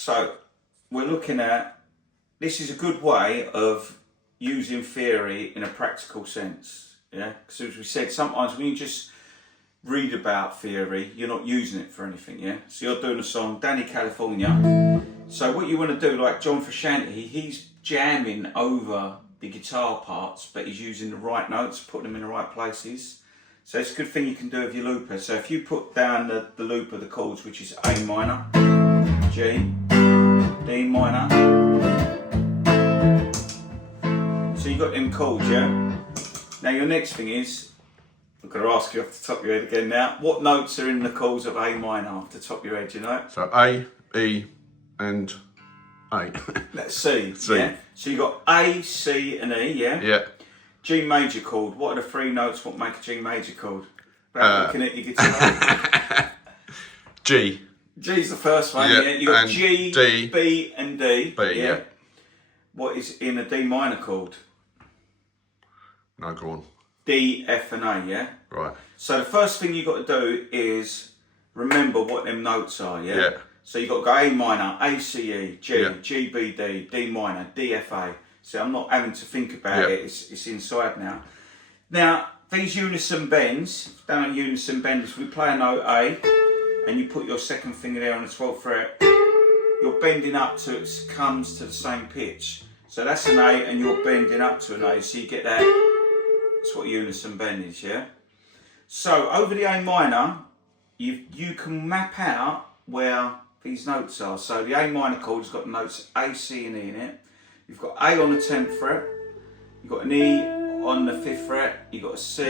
So we're looking at, this is a good way of using theory in a practical sense. Yeah, because as we said, sometimes when you just read about theory, you're not using it for anything. Yeah, so you're doing a song, Danny California. So what you want to do, like John Frusciante, he's jamming over the guitar parts, but he's using the right notes, putting them in the right places. So it's a good thing you can do with your looper. So if you put down the loop of the chords, which is A minor, G, D minor. So you got them chords, yeah? Now your next thing is, I'm going to ask you off the top of your head again now, what notes are in the chords of A minor off the top of your head, you know? So A, E and A. That's C, C. Yeah? So you got A, C and E, yeah? Yeah. G major chord, what are the three notes what make a G major chord? Looking at your guitar. G. G's the first one, yeah. You got and G, D, B and D. B, yeah. What is in a D minor chord? No, go on. D, F and A, yeah? Right. So the first thing you got to do is remember what them notes are, yeah? Yeah. So you got to go A minor, A, C, E, G, Yeah. G, B, D, D minor, D, F, A. So I'm not having to think about Yeah. it, it's inside now. Now, these unison bends, down at unison bends, we play a note A, and you put your second finger there on the 12th fret, you're bending up to it comes to the same pitch. So that's an A and you're bending up to an A, so you get that, that's what unison bend is, yeah? So over the A minor, you can map out where these notes are. So the A minor chord has got the notes A, C and E in it. You've got A on the 10th fret, you've got an E on the 5th fret, you've got a C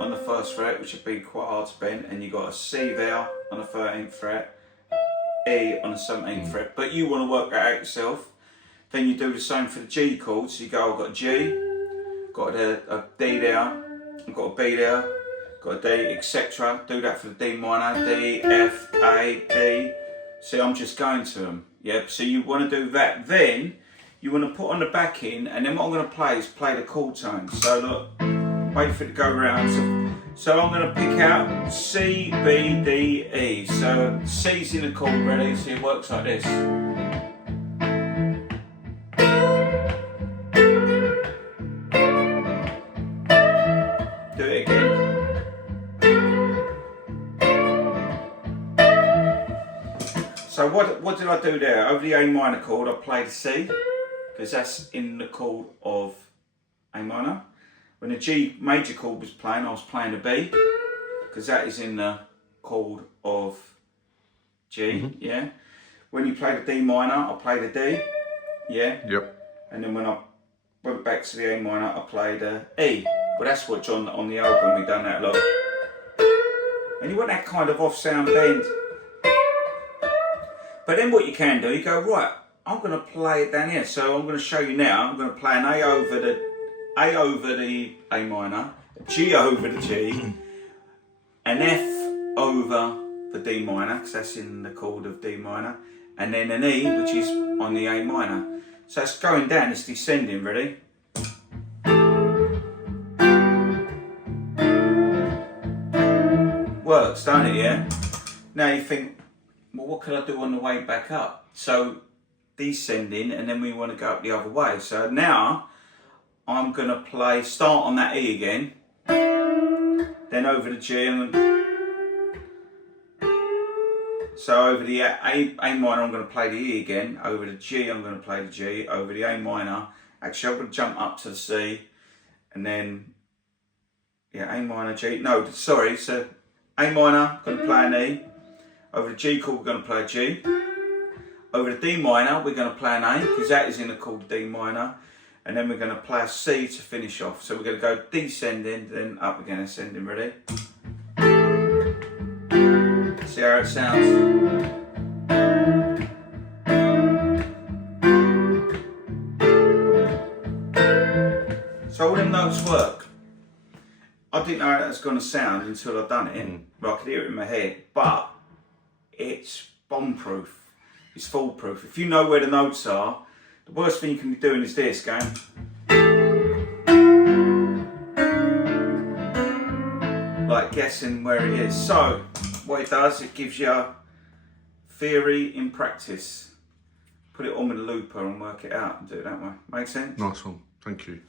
on the 1st fret, which would be quite hard to bend, and you've got a C there on the 13th fret, E on the 17th fret, but you want to work that out yourself. Then you do the same for the G chord, so you go, I've got a G, got a D there, I've got a B there, got a D, etc. Do that for the D minor, D, F, A, D. See, I'm just going to them, yeah? So you want to do that. Then you want to put on the backing, and then what I'm going to play is play the chord tones. So look, wait for it to go round. So I'm going to pick out C, B, D, E. So C's in the chord, ready? So it works like this. Do it again. So what did I do there? Over the A minor chord, I played C, because that's in the chord of A minor. When the G major chord was playing, I was playing a B, because that is in the chord of G, yeah. When you play the D minor, I played a D, yeah. Yep. And then when I went back to the A minor, I played a E. Well, that's what John, on the album, we done that, look. And you want that kind of off-sound bend. But then what you can do, you go, right, I'm going to play it down here. So I'm going to show you now. I'm going to play an A over the A minor, a G over the G, an F over the D minor, because that's in the chord of D minor, and then an E, which is on the A minor. So it's going down, it's descending, ready? Works, don't it, yeah? Now you think, well, what could I do on the way back up? So descending, and then we want to go up the other way. So now I'm going to start on that E again, then over the G, so over the A minor I'm going to play the E again, over the G I'm going to play the G, over the A minor, actually I'm going to jump up to the C, and then, yeah, A minor, G, no, sorry, so A minor, going to play an E, over the G chord we're going to play a G, over the D minor we're going to play an A, because that is in the chord D minor, and then we're going to play a C to finish off. So we're going to go descending, then up again, ascending, ready? See how it sounds? So all them notes work. I didn't know how that was going to sound until I'd done it. Well, I could hear it in my head, but it's bomb-proof. It's foolproof. If you know where the notes are, the worst thing you can be doing is this, going. Like guessing where it is. So, what it does, it gives you theory in practice. put it on with a looper and work it out and do it that way. Make sense? Nice one. Thank you.